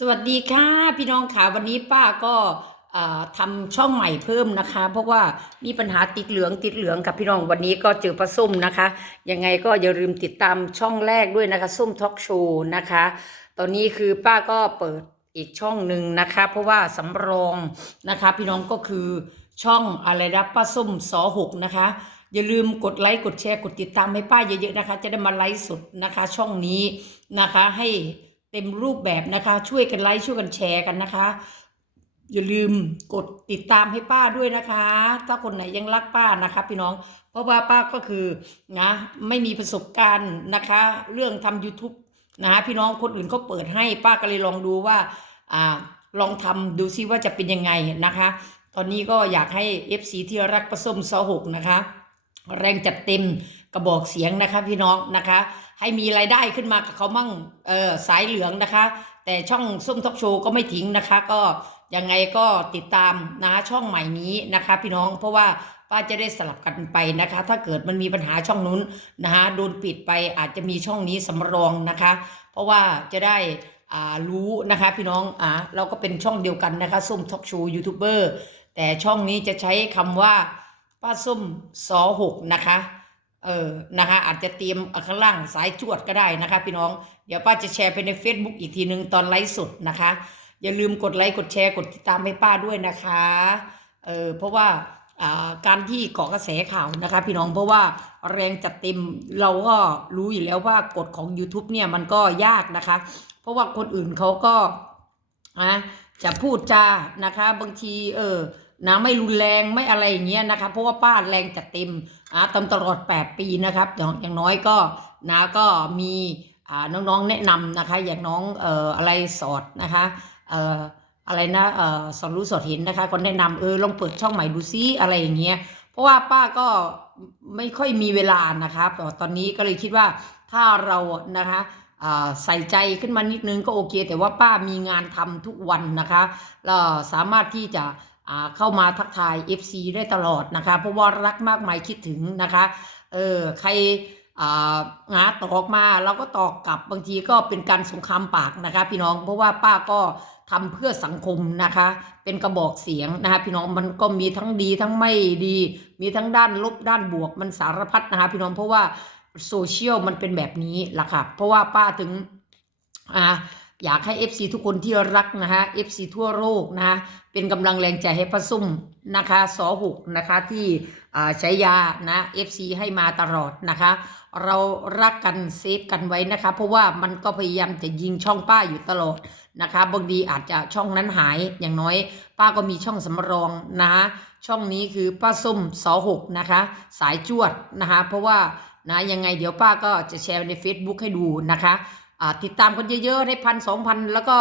สวัสดีค่ะ พี่น้องค่ะวันนี้ป้าก็อ่าทำช่องใหม่เพิ่มนะคะ เพราะว่ามีปัญหาติดเหลืองติดเหลืองกับพี่น้องวันนี้ก็เจอปลาส้มนะคะ ยังไงก็อย่าลืมติดตามช่องแรกด้วยนะคะ ส้มทอล์กโชว์นะคะ ตอนนี้คือป้าก็เปิดอีกช่องหนึ่งนะคะ เพราะว่าสำรองนะคะ พี่น้องก็คือช่องอะไรนะป้าส้มสอหกนะคะอย่าลืมกดไลค์กดแชร์กดติดตามให้ป้าเยอะๆนะคะ จะได้มาไลฟ์สดนะคะ ช่องนี้นะคะให้ เต็มรูปแบบนะคะ ช่วยกันไลค์ช่วยกันแชร์กันนะคะ อย่าลืมกดติดตามให้ป้าด้วยนะคะ ถ้าคนไหนยังรักป้านะคะ พี่น้อง เพราะว่าป้าก็คือนะไม่มีประสบการณ์นะคะ เรื่องทำ YouTube นะพี่น้องคนอื่นเขาเปิดให้ป้าก็เลยลองดูว่าอ่าลองทำดูซิว่าจะเป็นยังไงนะคะ ตอนนี้ก็อยากให้ FC ที่รักประส้มซอหกนะคะ แรงจัดเต็มกระบอกเสียงนะคะพี่น้องนะคะ ให้มีรายได้ขึ้นมากับเขามั่งเออสายเหลืองนะคะ แต่ช่องส้มทอกโชว์ก็ไม่ทิ้งนะคะ ก็ยังไงก็ติดตามนะช่องใหม่นี้นะคะ พี่น้องเพราะว่าป้าจะได้สลับกันไปนะคะ ถ้าเกิดมันมีปัญหาช่องนู้นนะคะโดนปิดไปอาจจะมีช่องนี้สำรองนะคะ เพราะว่าจะได้อ่ารู้นะคะพี่น้องอ่าเราก็เป็นช่องเดียวกันนะคะส้มทอกโชว์ยูทูบเบอร์แต่ช่องนี้จะใช้คำว่า ป้าส้มสอหกนะคะ เออนะคะ อาจจะเตรียมข้างล่างสายจวดก็ได้นะคะ พี่น้อง เดี๋ยวป้าจะแชร์ไปใน Facebook อีกทีหนึ่งตอนไลฟ์สดนะคะ อย่าลืมกดไลค์กดแชร์กดติดตามให้ป้าด้วยนะคะ เออเพราะว่าอ่าการที่เกาะกระแสข่าวนะคะ พี่น้องเพราะว่าแรงจัดเต็มเราก็รู้อยู่แล้วว่ากฎของ YouTube เนี่ยมันก็ยากนะคะ เพราะว่าคนอื่นเขาก็อะจะพูดจานะคะ บางทีเออ นะไม่รุนแรงไม่อะไรอย่างเงี้ยนะคะเพราะว่าป้าแรงจัดเต็มอ่าตตลอด 8 ปีนะครับอย่างน้อยก็นะก็มีอ่าน้องๆแนะนำนะคะ อย่างน้องเอ่ออะไรสอดนะคะเอ่ออะไรนะเอ่อสอนรู้สอดเห็นนะคะก็แนะนำเออลองเปิดช่องใหม่ดูซิอะไรอย่างเงี้ยเพราะว่าป้าก็ไม่ค่อยมีเวลานะคะแต่ตอนนี้ก็เลยคิดว่าถ้าเรานะคะใส่ใจขึ้นมานิดนึงก็โอเค แต่ว่าป้ามีงานทำทุกวันนะคะแล้วสามารถที่จะ เข้ามาทักทาย FC ได้ตลอดนะคะ เพราะว่ารักมากมายคิดถึงนะคะ เออใครอ่างาตอกมาเราก็ตอกกลับบางทีก็เป็นการสงครามปากนะคะ พี่น้องเพราะว่าป้าก็ทำเพื่อสังคมนะคะ เป็นกระบอกเสียงนะคะ พี่น้องมันก็มีทั้งดีทั้งไม่ดี มีทั้งด้านลบด้านบวกมันสารพัดนะคะ พี่น้องเพราะว่าโซเชียลมันเป็นแบบนี้ล่ะค่ะเพราะว่าป้าถึงอ่า อยากให้ FC ทุกคนที่รักนะคะ FC ทั่วโลกนะคะเป็นกำลังแรงใจให้พระซุ่มนะคะสอหกนะคะที่ใช้ยานะ FC ให้มาตลอดนะคะ เรารักกันเซฟกันไว้นะคะ เพราะว่ามันก็พยายามจะยิงช่องป้าอยู่ตลอดนะคะบางทีอาจจะช่องนั้นหายอย่างน้อย ป้าก็มีช่องสำรองนะคะช่องนี้คือป้าส้มสอหกนะคะ สายจวดนะคะ เพราะว่านะยังไงเดี๋ยวป้าก็จะแชร์ใน Facebook ให้ดูนะคะ ติดตามกันเยอะๆ ได้พันสองพันแล้วก็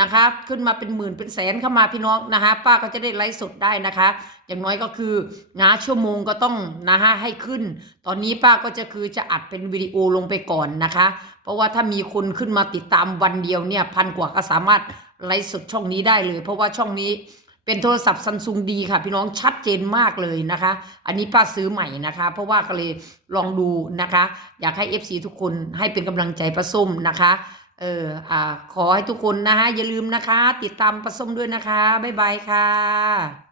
นะคะขึ้นมาเป็นหมื่นเป็นแสนเข้ามาพี่น้องนะคะป้าก็จะได้ไลฟ์สดได้นะคะ อย่างน้อยก็คือนะชั่วโมงก็ต้องนะคะให้ขึ้น ตอนนี้ป้าก็จะคือจะอัดเป็นวิดีโอลงไปก่อนนะคะ เพราะว่าถ้ามีคนขึ้นมาติดตามวันเดียวเนี่ยพันกว่าก็สามารถไลฟ์สดช่องนี้ได้เลย เพราะว่าช่องนี้ เป็นโทรศัพท์ซัมซุงดีค่ะ พี่น้องชัดเจนมากเลยนะคะ อันนี้ป้าซื้อใหม่นะคะ เพราะว่าก็เลยลองดูนะคะ อยากให้ FC ทุกคนให้เป็นกำลังใจป้าส้มนะคะเอออ่าขอให้ทุกคนนะคะอย่าลืมนะคะ ติดตามป้าส้มด้วยนะคะ บ๊ายบายค่ะ